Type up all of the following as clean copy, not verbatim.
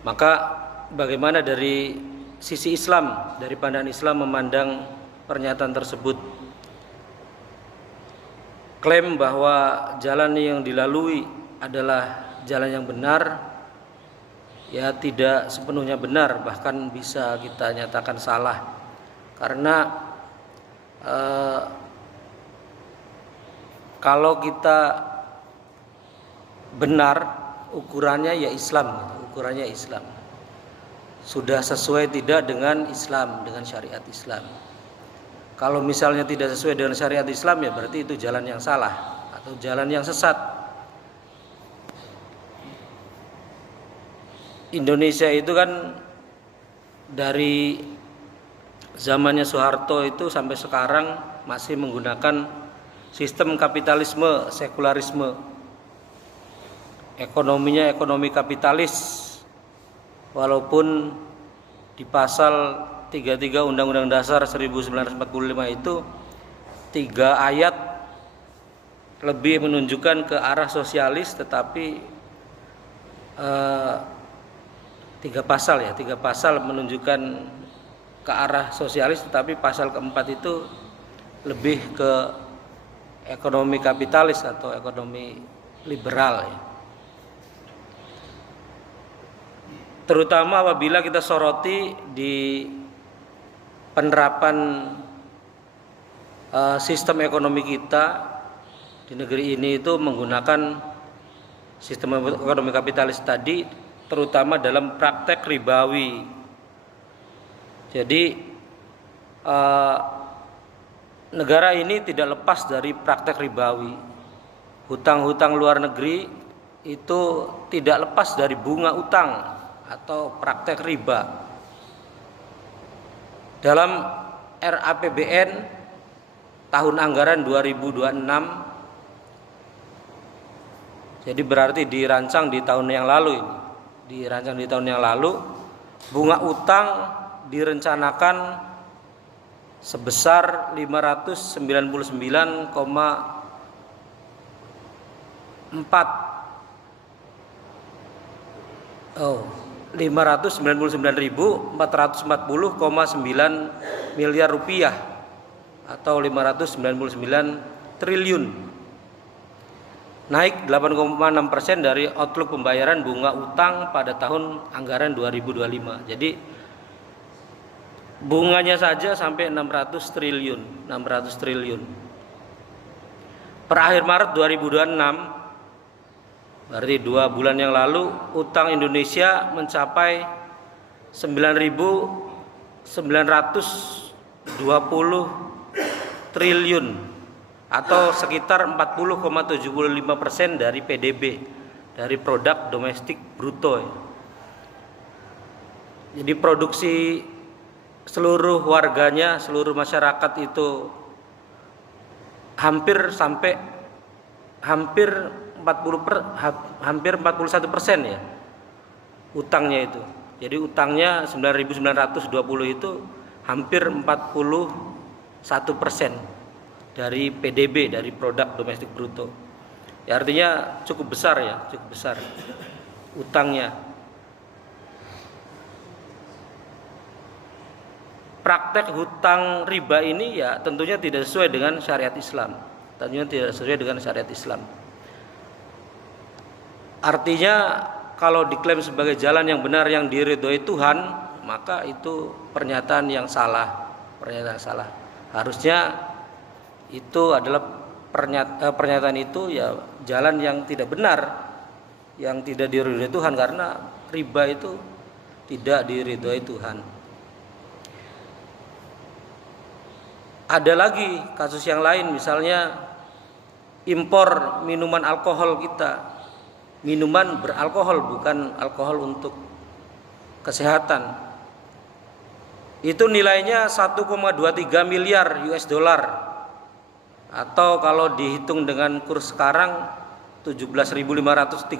Maka bagaimana dari sisi Islam, dari pandangan Islam memandang pernyataan tersebut? Klaim bahwa jalan yang dilalui adalah jalan yang benar, ya tidak sepenuhnya benar, bahkan bisa kita nyatakan salah. Karena kalau kita benar, ukurannya ya Islam, ukurannya Islam. Sudah sesuai tidak dengan Islam, dengan syariat Islam. Kalau misalnya tidak sesuai dengan syariat Islam, ya berarti itu jalan yang salah atau jalan yang sesat. Indonesia itu kan dari zamannya Soeharto itu sampai sekarang masih menggunakan sistem kapitalisme, sekularisme. Ekonominya ekonomi kapitalis. Walaupun di pasal 33 Undang-Undang Dasar 1945 itu 3 ayat lebih menunjukkan ke arah sosialis, tetapi 3 pasal menunjukkan ke arah sosialis, tetapi pasal keempat itu lebih ke ekonomi kapitalis atau ekonomi liberal ya. Terutama apabila kita soroti di penerapan sistem ekonomi kita di negeri ini itu menggunakan sistem ekonomi kapitalis tadi, terutama dalam praktek ribawi. Jadi negara ini tidak lepas dari praktek ribawi. Hutang-hutang luar negeri itu tidak lepas dari bunga utang atau praktek riba. Dalam RAPBN tahun anggaran 2026, jadi berarti dirancang di tahun yang lalu ini. Bunga utang direncanakan sebesar 599.440,9 miliar rupiah atau 599 triliun, naik 8,6% dari outlook pembayaran bunga utang pada tahun anggaran 2025. Jadi bunganya saja sampai 600 triliun. Per akhir Maret 2026, berarti 2 bulan yang lalu, utang Indonesia mencapai 9.920 triliun atau sekitar 40,75% dari PDB, dari produk domestik bruto. Jadi produksi seluruh warganya, seluruh masyarakat itu hampir 41% ya utangnya itu. Jadi utangnya 9.920 itu hampir 41% dari PDB, dari produk domestik bruto. Ya artinya cukup besar utangnya. Praktek hutang riba ini ya tentunya tidak sesuai dengan syariat Islam. Artinya kalau diklaim sebagai jalan yang benar yang diridhoi Tuhan, maka itu pernyataan yang salah. Harusnya itu adalah pernyataan itu ya jalan yang tidak benar, yang tidak diridhoi Tuhan, karena riba itu tidak diridhoi Tuhan. Ada lagi kasus yang lain, misalnya impor minuman alkohol kita. Minuman beralkohol, bukan alkohol untuk kesehatan. Itu nilainya 1,23 miliar US dollar, atau kalau dihitung dengan kurs sekarang 17.530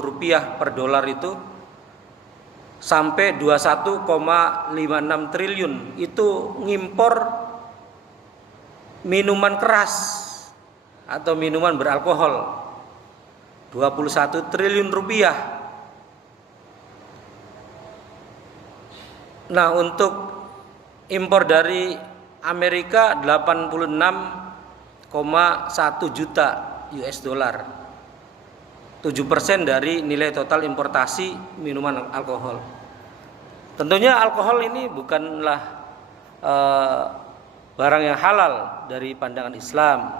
rupiah per dolar, itu sampai 21,56 triliun. Itu ngimpor minuman keras atau minuman beralkohol 21 triliun rupiah. Nah, untuk impor dari Amerika 86,1 juta US dollar. 7% dari nilai total importasi minuman alkohol. Tentunya alkohol ini bukanlah barang yang halal dari pandangan Islam.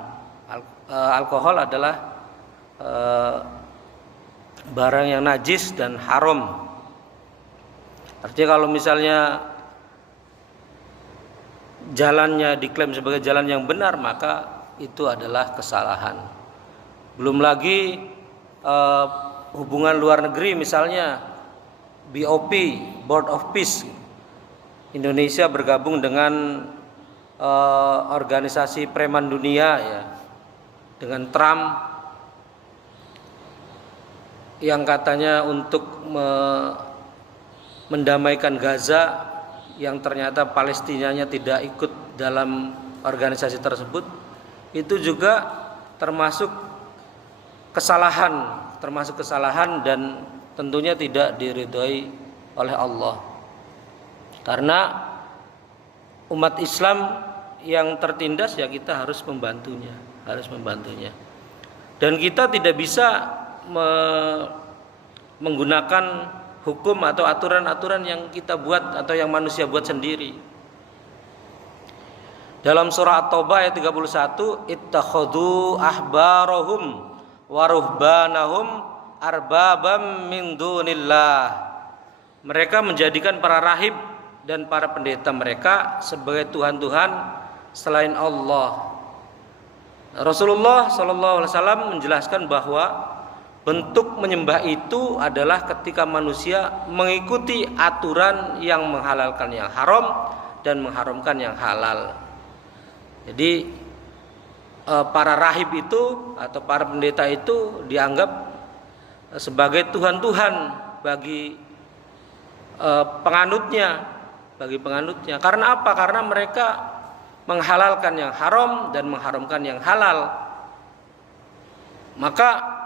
Alkohol adalah barang yang najis dan haram. Artinya kalau misalnya jalannya diklaim sebagai jalan yang benar, maka itu adalah kesalahan. Belum lagi hubungan luar negeri, misalnya BOP, Board of Peace, Indonesia bergabung dengan organisasi preman dunia ya, dengan Trump yang katanya untuk mendamaikan Gaza, yang ternyata Palestinanya tidak ikut dalam organisasi tersebut. Itu juga termasuk kesalahan dan tentunya tidak diridhoi oleh Allah. Karena umat Islam yang tertindas ya kita harus membantunya. Dan kita tidak bisa menggunakan hukum atau aturan-aturan yang kita buat atau yang manusia buat sendiri. Dalam surah At-Taubah ayat 31, ittakhadhu ahbarahum wa ruhbanahum arbabam min dunillah. Mereka menjadikan para rahib dan para pendeta mereka sebagai tuhan-tuhan selain Allah. Rasulullah SAW menjelaskan bahwa bentuk menyembah itu adalah ketika manusia mengikuti aturan yang menghalalkan yang haram dan mengharamkan yang halal. Jadi para rahib itu atau para pendeta itu dianggap sebagai tuhan-tuhan bagi penganutnya. Karena apa? Karena mereka menghalalkan yang haram dan mengharamkan yang halal. Maka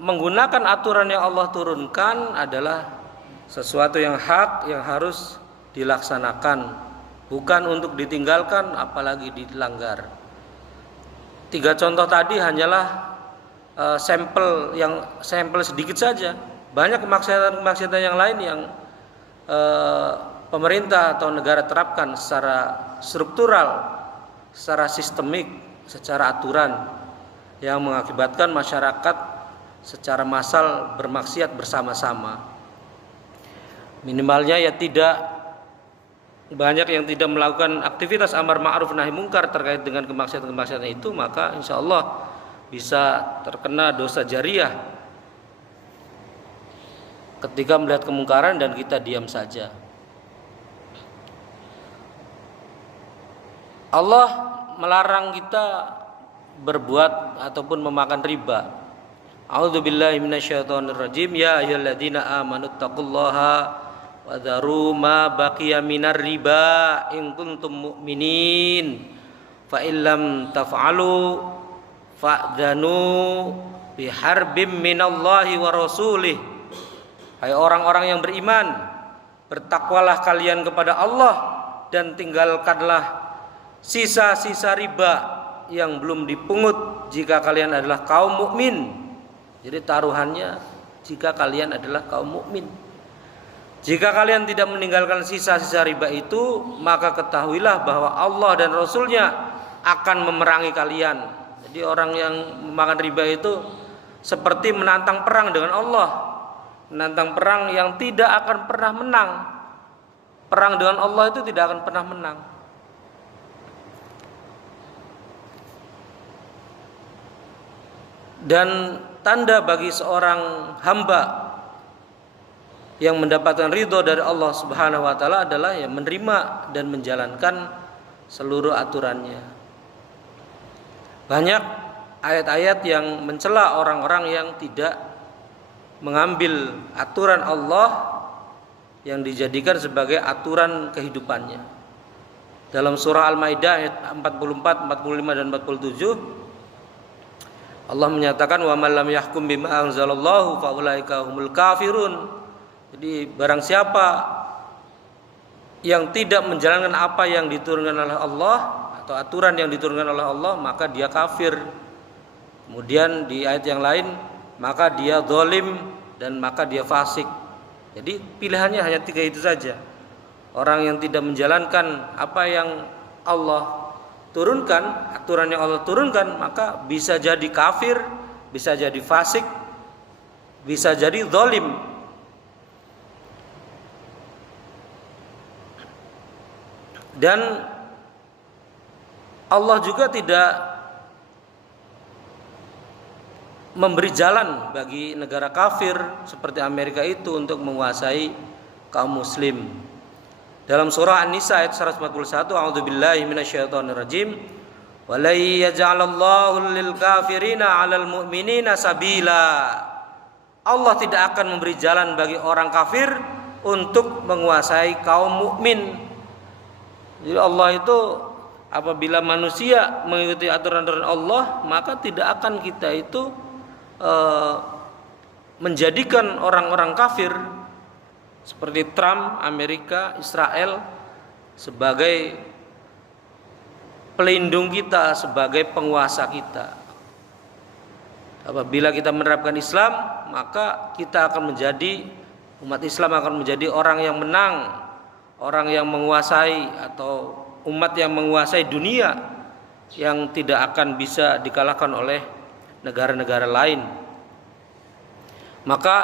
menggunakan aturan yang Allah turunkan adalah sesuatu yang hak yang harus dilaksanakan, bukan untuk ditinggalkan apalagi dilanggar. 3 contoh tadi hanyalah sampel sedikit saja. Banyak kemaksiatan yang lain yang pemerintah atau negara terapkan secara struktural, secara sistemik, secara aturan yang mengakibatkan masyarakat secara massal bermaksiat bersama-sama. Minimalnya ya tidak banyak yang tidak melakukan aktivitas amar ma'ruf nahi mungkar terkait dengan kemaksiatan itu, maka insya Allah bisa terkena dosa jariah ketika melihat kemungkaran dan kita diam saja. Allah melarang kita berbuat ataupun memakan riba. A'udzubillahi minasyaitonirrajim. Ya ayyuhalladzina amanu taqullaha wa dharu ma baqiya minar riba in kuntum mu'minin fa illam taf'alu fa'dhanu biharbim minallahi wa rasulih. Hai orang-orang yang beriman, bertakwalah kalian kepada Allah dan tinggalkanlah sisa-sisa riba yang belum dipungut jika kalian adalah kaum mukmin. Jadi taruhannya jika kalian adalah kaum mukmin. Jika kalian tidak meninggalkan sisa-sisa riba itu, maka ketahuilah bahwa Allah dan Rasulnya akan memerangi kalian. Jadi orang yang memakan riba itu seperti menantang perang dengan Allah, menantang perang yang tidak akan pernah menang. Perang dengan Allah itu tidak akan pernah menang. Dan tanda bagi seorang hamba yang mendapatkan ridho dari Allah Subhanahu wa taala adalah ya menerima dan menjalankan seluruh aturannya. Banyak ayat-ayat yang mencela orang-orang yang tidak mengambil aturan Allah yang dijadikan sebagai aturan kehidupannya. Dalam surah Al-Maidah ayat 44, 45 dan 47 Allah menyatakan wa man lam yahkum bima anzalallahu fa ulaika humul kafirun Jadi barang siapa yang tidak menjalankan apa yang diturunkan oleh Allah atau aturan yang diturunkan oleh Allah, maka dia kafir. Kemudian di ayat yang lain, maka dia zalim dan maka dia fasik. Jadi pilihannya hanya 3 itu saja. Orang yang tidak menjalankan apa yang Allah turunkan, aturan yang Allah turunkan, maka bisa jadi kafir, bisa jadi fasik, bisa jadi zalim. Dan Allah juga tidak memberi jalan bagi negara kafir seperti Amerika itu untuk menguasai kaum muslim. Dalam surah An-Nisa ayat 141, a'udzubillahi minasyaitonirrajim, wa la yaj'alallahu lil kafirina 'alal mu'minina sabila. Allah tidak akan memberi jalan bagi orang kafir untuk menguasai kaum mukmin. Jadi Allah itu apabila manusia mengikuti aturan-aturan Allah, maka tidak akan kita itu menjadikan orang-orang kafir seperti Trump, Amerika, Israel sebagai pelindung kita, sebagai penguasa kita. Apabila kita menerapkan Islam, maka kita akan menjadi, umat Islam akan menjadi orang yang menang, orang yang menguasai atau umat yang menguasai dunia, yang tidak akan bisa dikalahkan oleh negara-negara lain. Maka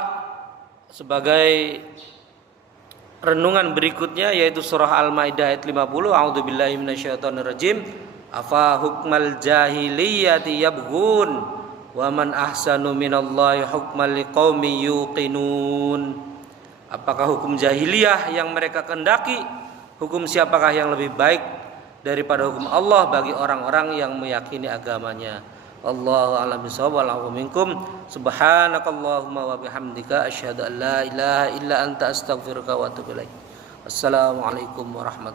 sebagai renungan berikutnya yaitu surah Al-Maidah ayat 50, a'udzubillahi minasyaitonirrajim, afa hukmal jahiliyati yabghun wa man ahsanu minallahi hukman liqaumin yuqinun. Apakah hukum jahiliyah yang mereka kehendaki? Hukum siapakah yang lebih baik daripada hukum Allah bagi orang-orang yang meyakini agamanya? Allahu a'lam bishawab. Wallahu minkum. Subhanakallahumma wa bihamdika asyhadu an la ilaha illa anta astaghfiruka wa atubu ilaik. Assalamualaikum warahmatullahi wabarakatuh.